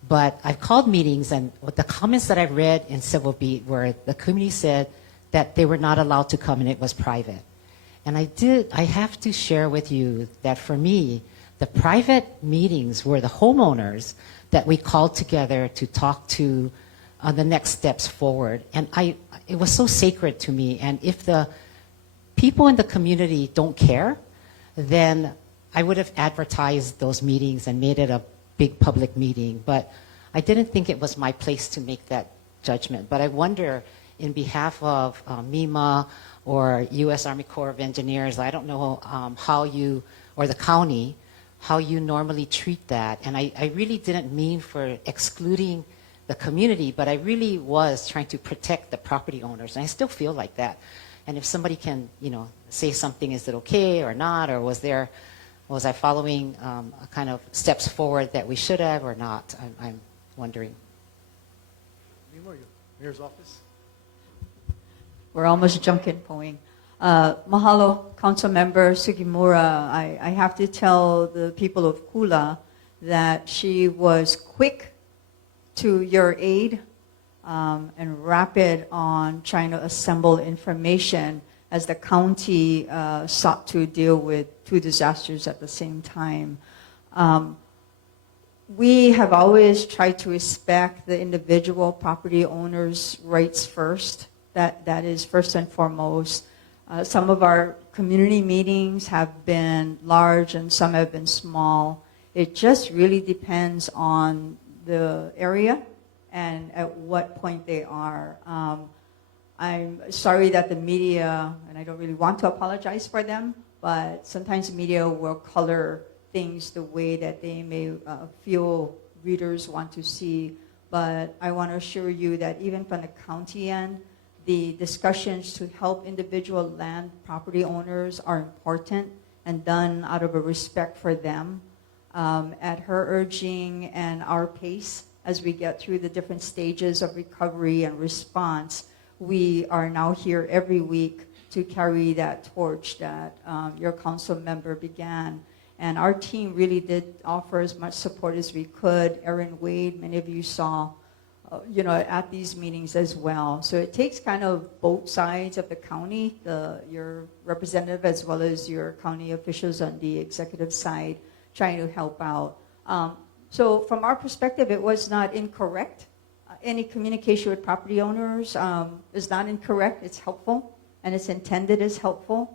But I've called meetings, and the comments that I read in Civil Beat were the community said that they were not allowed to come and it was private. And I have to share with you that for me, the private meetings were the homeowners that we called together to talk to on the next steps forward. And it was so sacred to me. And if the people in the community don't care, then I would have advertised those meetings and made it a big public meeting, but I didn't think it was my place to make that judgment. But I wonder, in behalf of MEMA or U.S. Army Corps of Engineers, I don't know how you, or the county, how you normally treat that. And I really didn't mean for excluding the community, but I really was trying to protect the property owners, and I still feel like that. And if somebody can, say something, is it okay or not, or was I following a kind of steps forward that we should have or not? I'm wondering. Mayor's office. We're almost junket point. Mahalo, Council Member Sugimura. I have to tell the people of Kula that she was quick to your aid and rapid on trying to assemble information as the county sought to deal with two disasters at the same time. We have always tried to respect the individual property owners' rights first. That is first and foremost. Some of our community meetings have been large and some have been small. It just really depends on the area and at what point they are. I'm sorry that the media, and I don't really want to apologize for them, but sometimes media will color things the way that they may feel readers want to see. But I want to assure you that even from the county end, the discussions to help individual land property owners are important and done out of a respect for them. At her urging and our pace, as we get through the different stages of recovery and response, we are now here every week to carry that torch that your council member began. And our team really did offer as much support as we could. Erin Wade, many of you saw, at these meetings as well. So it takes kind of both sides of the county, your representative as well as your county officials on the executive side, trying to help out. So from our perspective, it was not incorrect. Any communication with property owners is not incorrect. It's helpful, and it's intended as helpful.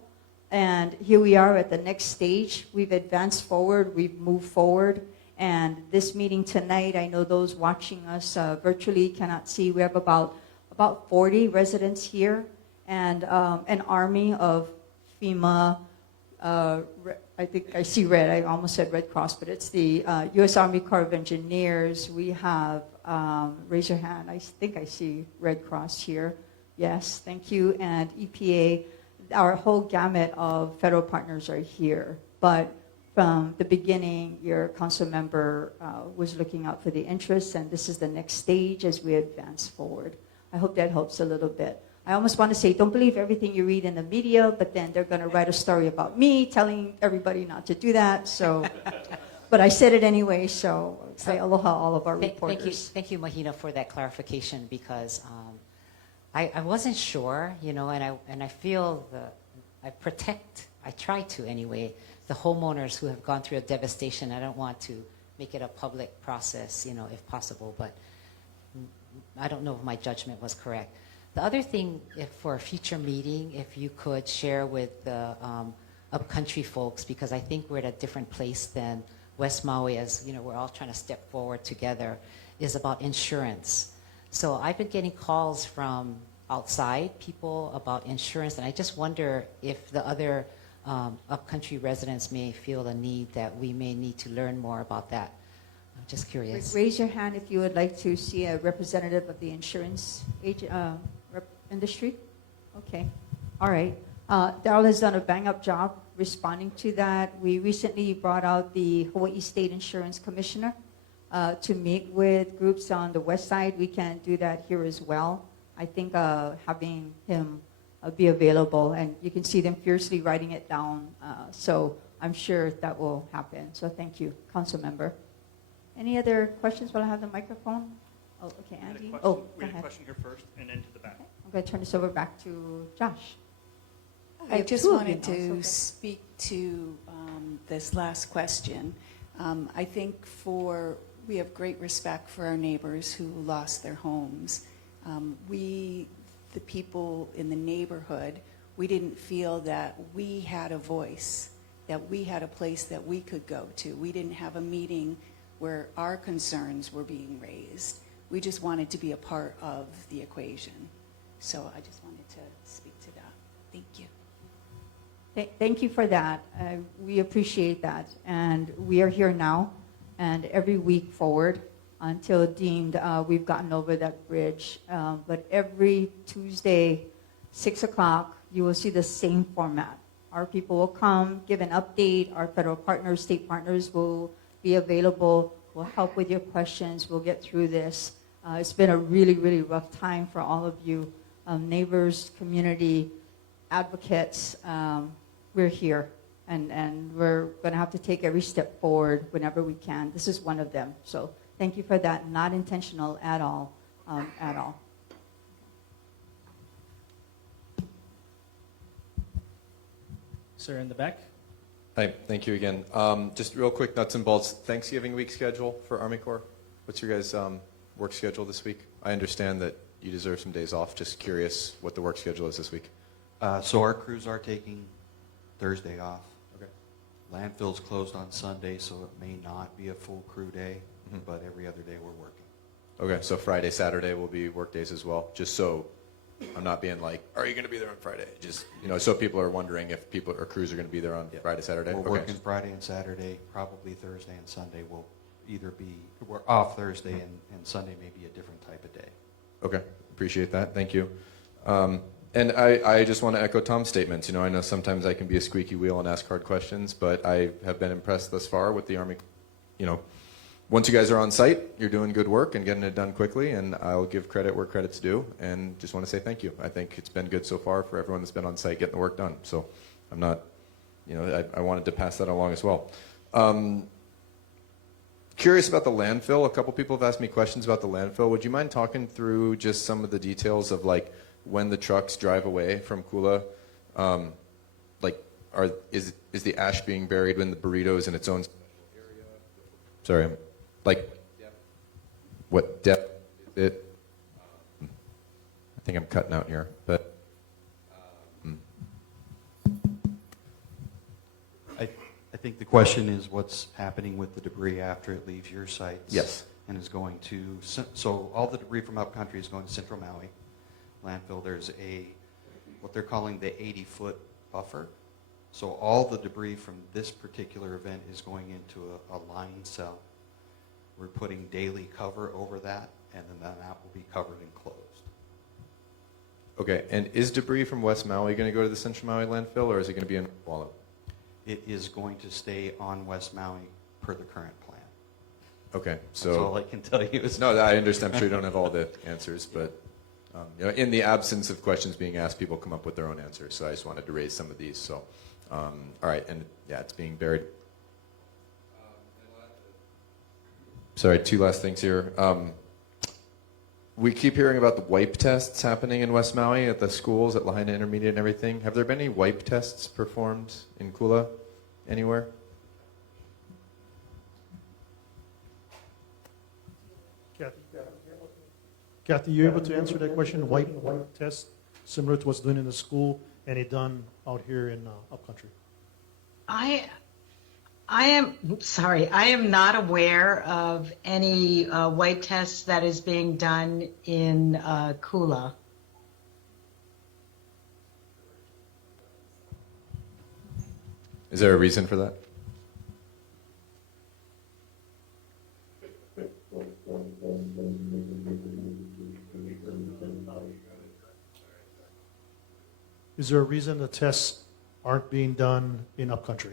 And here we are at the next stage. We've advanced forward. We've moved forward. And this meeting tonight, I know those watching us virtually cannot see. We have about 40 residents here and an army of FEMA. I think I see red. I almost said Red Cross, but it's the U.S. Army Corps of Engineers. We have, raise your hand. I think I see Red Cross here. Yes, thank you. And EPA. Our whole gamut of federal partners are here. But from the beginning, your council member was looking out for the interests, and this is the next stage as we advance forward. I hope that helps a little bit. I almost want to say, don't believe everything you read in the media, but then they're going to write a story about me telling everybody not to do that. So, but I said it anyway, so say aloha all of our reporters. Thank you, Mahina, for that clarification, because I wasn't sure, and I feel I try to anyway, the homeowners who have gone through a devastation. I don't want to make it a public process, if possible, but I don't know if my judgment was correct. The other thing, if for a future meeting, if you could share with the upcountry folks, because I think we're at a different place than West Maui, as we're all trying to step forward together, is about insurance. So I've been getting calls from outside people about insurance, and I just wonder if the other upcountry residents may feel the need that we may need to learn more about that. I'm just curious. Raise your hand if you would like to see a representative of the insurance industry. Okay, all right. Daryl has done a bang-up job responding to that. We recently brought out the Hawaii State Insurance Commissioner to meet with groups on the west side. We can do that here as well. I think having him be available, and you can see them fiercely writing it down. So I'm sure that will happen. So thank you, Council Member. Any other questions while I have the microphone? Oh, okay, Andy. Oh, we had a question here first, and then to the back. Okay. I'm going to turn this over back to Josh. I just wanted to speak to this last question. I think we have great respect for our neighbors who lost their homes. The people in the neighborhood, we didn't feel that we had a voice, that we had a place that we could go to. We didn't have a meeting where our concerns were being raised. We just wanted to be a part of the equation. So I just wanted to speak to that. Thank you. Thank you for that. We appreciate that. And we are here now, and every week forward until deemed we've gotten over that bridge. But every Tuesday, 6 o'clock, you will see the same format. Our people will come, give an update. Our federal partners, state partners will be available. We'll help with your questions. We'll get through this. It's been a really, really rough time for all of you, neighbors, community, advocates. We're here. and we're going to have to take every step forward whenever we can. This is one of them. So thank you for that. Not intentional at all, at all. Sir, in the back. Hi, thank you again. Just real quick, nuts and bolts. Thanksgiving week schedule for Army Corps. What's your guys' work schedule this week? I understand that you deserve some days off. Just curious what the work schedule is this week. So our crews are taking Thursday off. Okay. Landfill's closed on Sunday, so it may not be a full crew day, but every other day we're working. Okay, so Friday, Saturday will be work days as well. Just so I'm not being like, are you going to be there on Friday? Just, you know, so people are wondering if people or crews are going to be there on Friday, Saturday. We're Okay. working Friday and Saturday, probably Thursday and Sunday will either be, we're off Thursday and Sunday may be a different type of day. Okay, appreciate that. Thank you. And I just want to echo Tom's statements. You know, I know sometimes I can be a squeaky wheel and ask hard questions, but I have been impressed thus far with the Army. You know, once you guys are on site, you're doing good work and getting it done quickly, and I'll give credit where credit's due, and just want to say thank you. I think it's been good so far for everyone that's been on site getting the work done. So I'm not, you know, I wanted to pass that along as well. Curious about the landfill. A couple people have asked me questions about the landfill. Would you mind talking through just some of the details of like when the trucks drive away from Kula? Like, is the ash being buried when the burrito is in its own area? Sorry, like what depth is it? I think I'm cutting out here, but I think the question is what's happening with the debris after it leaves your sites. Yes. And is going to, so all the debris from upcountry is going to Central Maui landfill. There's what they're calling the 80-foot buffer. So all the debris from this particular event is going into a line cell. We're putting daily cover over that, and then that will be covered and closed. okay. And is debris from West Maui going to go to the Central Maui landfill, or is it going to be in Wallow? It is going to stay on West Maui per the current plan. Okay, so that's all I can tell you. No, I understand. I'm sure you don't have all the answers, but you know, in the absence of questions being asked, people come up with their own answers. So I just wanted to raise some of these. So, all right, and yeah, it's being buried. Sorry, two last things here. We keep hearing about the wipe tests happening in West Maui at the schools, at Lahaina Intermediate and everything. Have there been any wipe tests performed in Kula anywhere? Kathy, you able to answer that question? Wipe test, similar to what's done in the school, and it done out here in upcountry. I am sorry. I am not aware of any wipe tests that is being done in Kula. Is there a reason for that? Is there a reason the tests aren't being done in upcountry?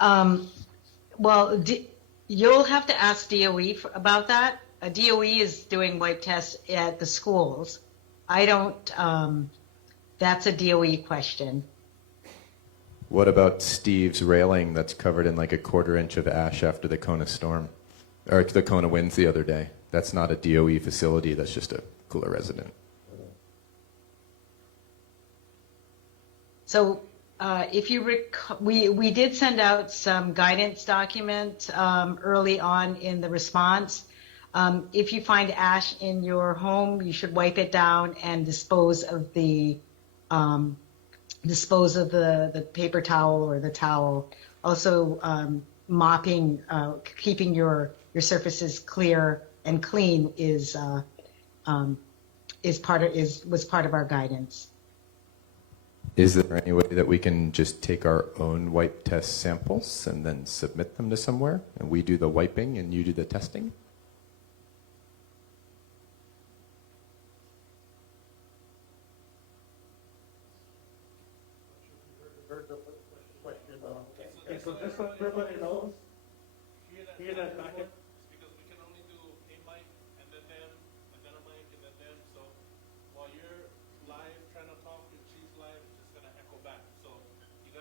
Well, you'll have to ask DOE about that. DOE is doing wipe tests at the schools. I don't, that's a DOE question. What about Steve's railing that's covered in like a 1/4 inch of ash after the Kona storm, or the Kona winds the other day? That's not a DOE facility, that's just a Kula resident. So if you we did send out some guidance document early on in the response. If you find ash in your home, you should wipe it down and dispose of the paper towel or the towel. Also, mopping, keeping your surfaces clear and clean was part of our guidance. Is there any way that we can just take our own wipe test samples and then submit them to somewhere, and we do the wiping and you do the testing? So just so everybody knows, hear that packet? Because we can only do a mic and then them, and then a mic and then them. So while you're live trying to talk and she's live, it's just going to echo back. So you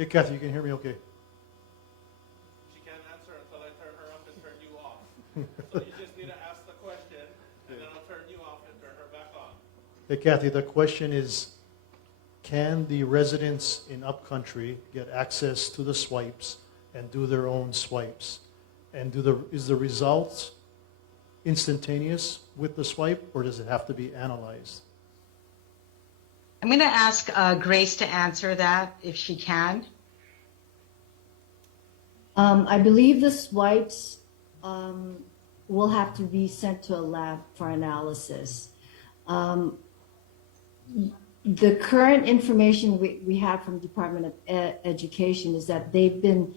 Okay, Kathy, you can hear me okay? She can't answer until I turn her up and turn you off. So you just need to ask the question, and then I'll turn you off and turn her back on. Hey, Kathy, the question is, can the residents in Upcountry get access to the swipes and do their own swipes? And is the results instantaneous with the swipe, or does it have to be analyzed? I'm going to ask Grace to answer that if she can. I believe the swipes will have to be sent to a lab for analysis. The current information we have from Department of Education is that they've been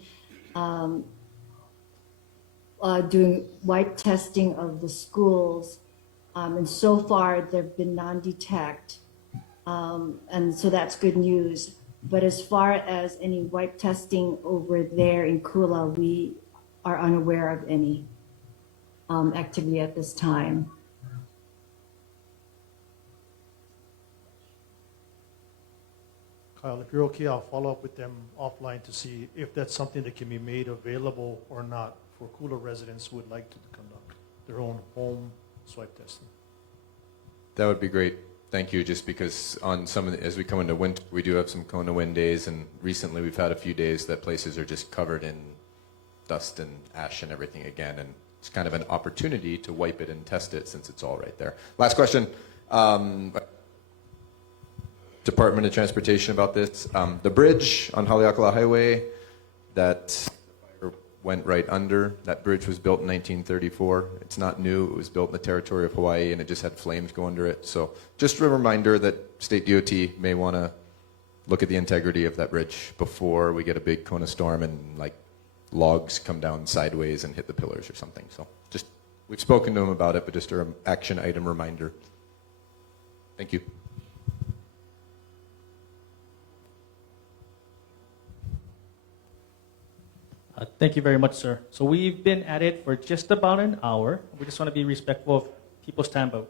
doing wipe testing of the schools, and so far they've been non-detect, and so that's good news. But as far as any wipe testing over there in Kula, we are unaware of any activity at this time. Kyle, if you're okay, I'll follow up with them offline to see if that's something that can be made available or not for Kula residents who would like to conduct their own home swipe testing. That would be great. Thank you. Just because on some of the, as we come into winter, we do have some Kona wind days, and recently we've had a few days that places are just covered in dust and ash and everything again, and it's kind of an opportunity to wipe it and test it since it's all right there. Last question. Department of Transportation about this. The bridge on Haleakala Highway that fire went right under, that bridge was built in 1934. It's not new. It was built in the territory of Hawaii, and it just had flames go under it. So just a reminder that State DOT may want to look at the integrity of that bridge before we get a big Kona storm and like logs come down sideways and hit the pillars or something. So just, we've spoken to them about it, but just an action item reminder. Thank you. Thank you very much, sir. So we've been at it for just about an hour. We just want to be respectful of people's time, but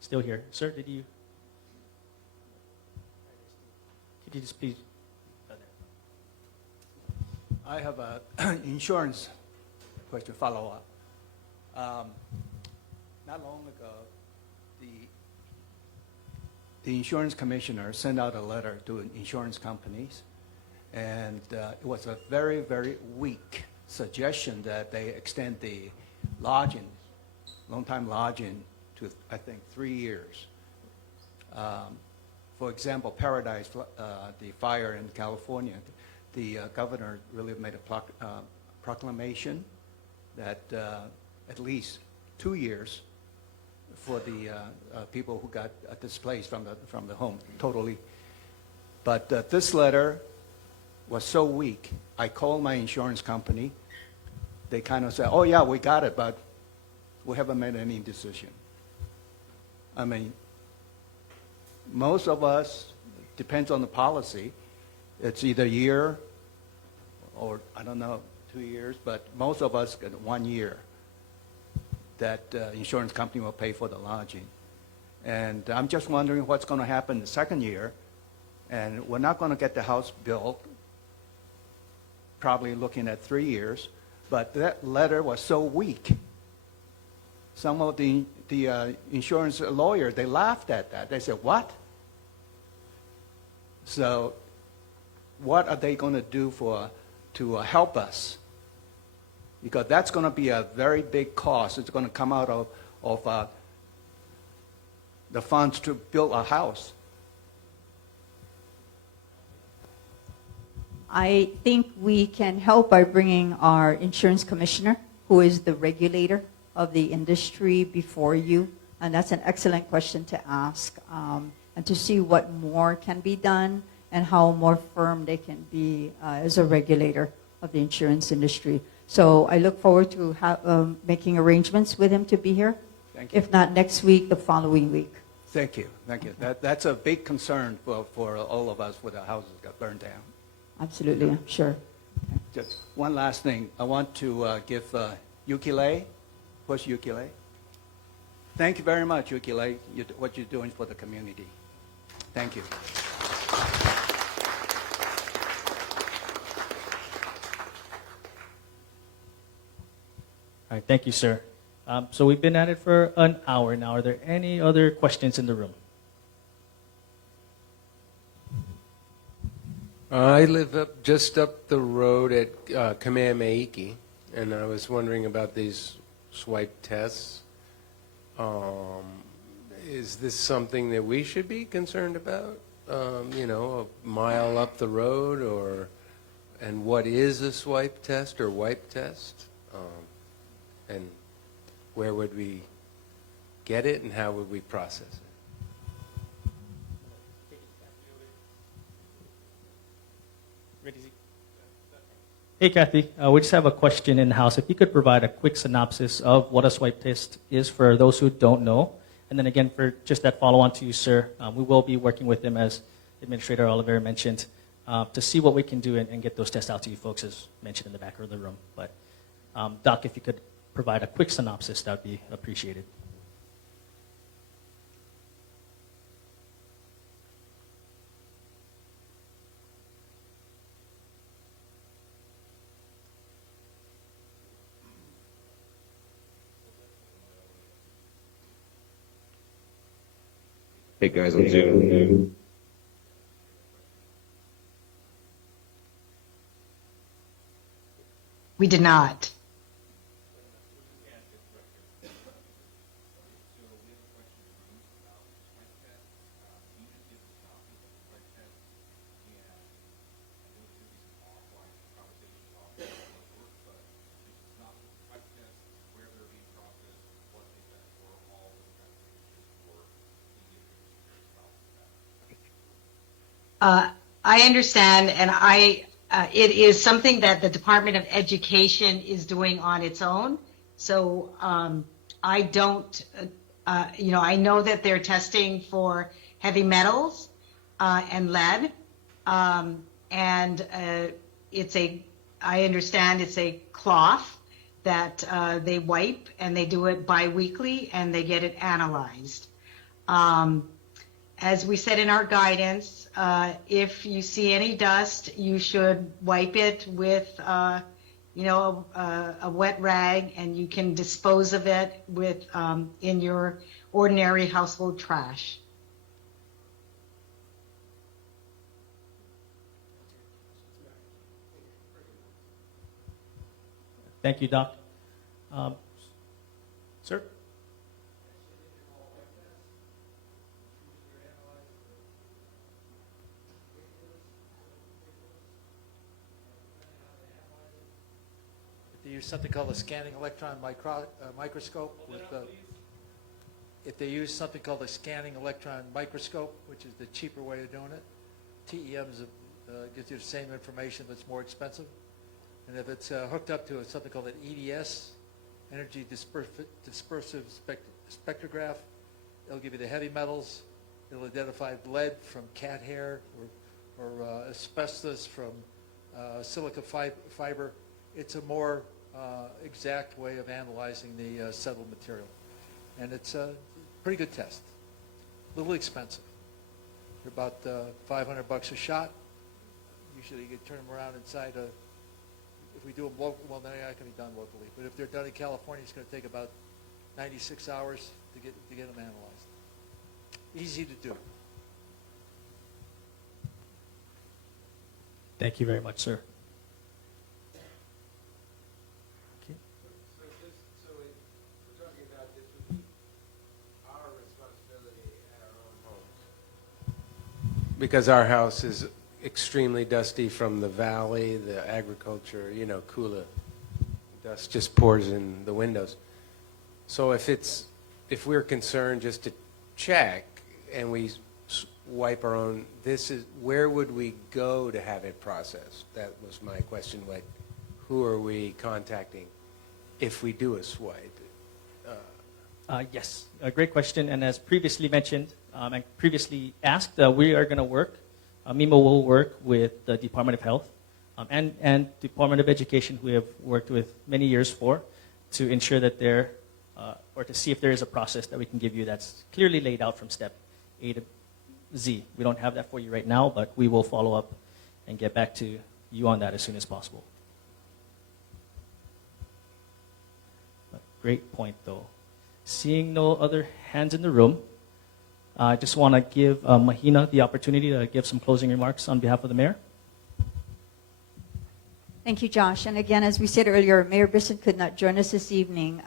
still here. Sir, could you just please? I have an insurance question follow-up. Not long ago, the insurance commissioner sent out a letter to insurance companies, and it was a very, very weak suggestion that they extend the lodging, long-time lodging, to, I think, 3 years. For example, Paradise, the fire in California, the governor really made a proclamation that at least 2 years for the people who got displaced from the home, totally. But this letter was so weak. I called my insurance company. They kind of said, "Oh yeah, we got it, but we haven't made any decision." I mean, most of us, depends on the policy. It's either a year or, I don't know, 2 years, but most of us get 1 year that insurance company will pay for the lodging. And I'm just wondering what's going to happen the second year. And we're not going to get the house built, probably looking at 3 years. But that letter was so weak. Some of the insurance lawyers, they laughed at that. They said, "What?" So what are they going to do to help us? Because that's going to be a very big cost. It's going to come out of the funds to build a house. I think we can help by bringing our insurance commissioner, who is the regulator of the industry, before you. And that's an excellent question to ask, and to see what more can be done and how more firm they can be as a regulator of the insurance industry. So I look forward to making arrangements with him to be here. Thank you. If not next week, the following week. Thank you. Thank you. That's a big concern for all of us where the houses got burned down. Absolutely, I'm sure. Just one last thing. I want to give Yukile. Where's Yukile? Thank you very much, Yukile, what you're doing for the community. Thank you. All right, thank you, sir. So we've been at it for an hour now. Are there any other questions in the room? I live just up the road at Kamehameha, and I was wondering about these swipe tests. Is this something that we should be concerned about? You know, a mile up the road, and what is a swipe test or wipe test? And where would we get it, and how would we process it? Hey, Kathy, we just have a question in the house. If you could provide a quick synopsis of what a swipe test is for those who don't know. And then again, for just that follow-on to you, sir, we will be working with them, as Administrator Oliveira mentioned, to see what we can do and get those tests out to you folks, as mentioned in the back of the room. But Doc, if you could provide a quick synopsis, that would be appreciated. Hey guys, on Zoom. We did not. I understand, and it is something that the Department of Education is doing on its own. So I don't, I know that they're testing for heavy metals and lead, and I understand it's a cloth that they wipe, and they do it biweekly, and they get it analyzed. As we said in our guidance, if you see any dust, you should wipe it with, a wet rag, and you can dispose of it with in your ordinary household trash. Thank you, Doc. Sir? They use something called a scanning electron microscope. If they use something called a scanning electron microscope, which is the cheaper way of doing it, TEM gives you the same information, but it's more expensive. And if it's hooked up to something called an EDS, energy dispersive spectrograph, it'll give you the heavy metals. It'll identify lead from cat hair or asbestos from silica fiber. It's a more exact way of analyzing the settled material. And it's a pretty good test. A little expensive. They're about $500 a shot. Usually you can turn them around inside if we do them local, well, they're not going to be done locally. But if they're done in California, it's going to take about 96 hours to get them analyzed. Easy to do. Thank you very much, sir. Okay. So we're talking about this would be our responsibility at our own homes. Because our house is extremely dusty from the valley, the agriculture, Kula. Dust just pours in the windows. So if we're concerned just to check and we wipe our own, where would we go to have it processed? That was my question. Who are we contacting if we do a swipe? Yes, a great question. And as previously mentioned and previously asked, we are going to work. MIMO will work with the Department of Health and Department of Education, who we have worked with many years for, to ensure that or to see if there is a process that we can give you that's clearly laid out from step A to Z. We don't have that for you right now, but we will follow up and get back to you on that as soon as possible. Great point, though. Seeing no other hands in the room, I just want to give Mahina the opportunity to give some closing remarks on behalf of the mayor. Thank you, Josh. And again, as we said earlier, Mayor Bisson could not join us this evening.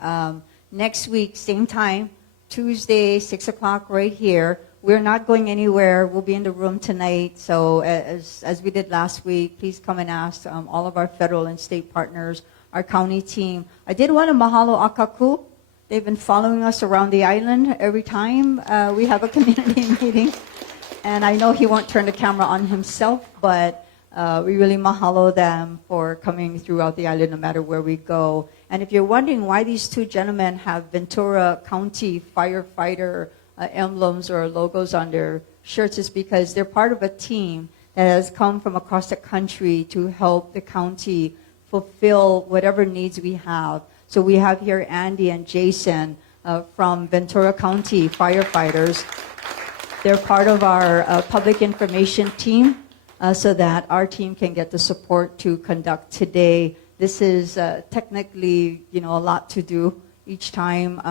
Next week, same time, Tuesday, 6 o'clock, right here. We're not going anywhere. We'll be in the room tonight. So as we did last week, please come and ask all of our federal and state partners, our county team. I did want to mahalo Akaku. They've been following us around the island every time we have a community meeting. And I know he won't turn the camera on himself, but we really mahalo them for coming throughout the island no matter where we go. And if you're wondering why these two gentlemen have Ventura County firefighter emblems or logos on their shirts, is because they're part of a team that has come from across the country to help the county fulfill whatever needs we have. So we have here Andy and Jason from Ventura County firefighters. They're part of our public information team so that our team can get the support to conduct today. This is technically, a lot to do each time,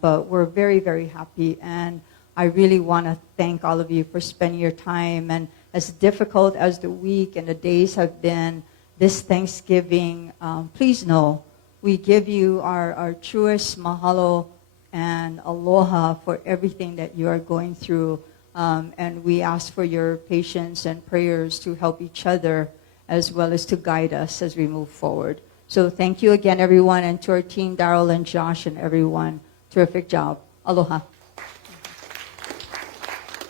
but we're very, very happy. And I really want to thank all of you for spending your time. And as difficult as the week and the days have been, this Thanksgiving, please know we give you our truest mahalo and aloha for everything that you are going through. And we ask for your patience and prayers to help each other as well as to guide us as we move forward. So thank you again, everyone, and to our team, Darrell and Josh and everyone. Terrific job. Aloha.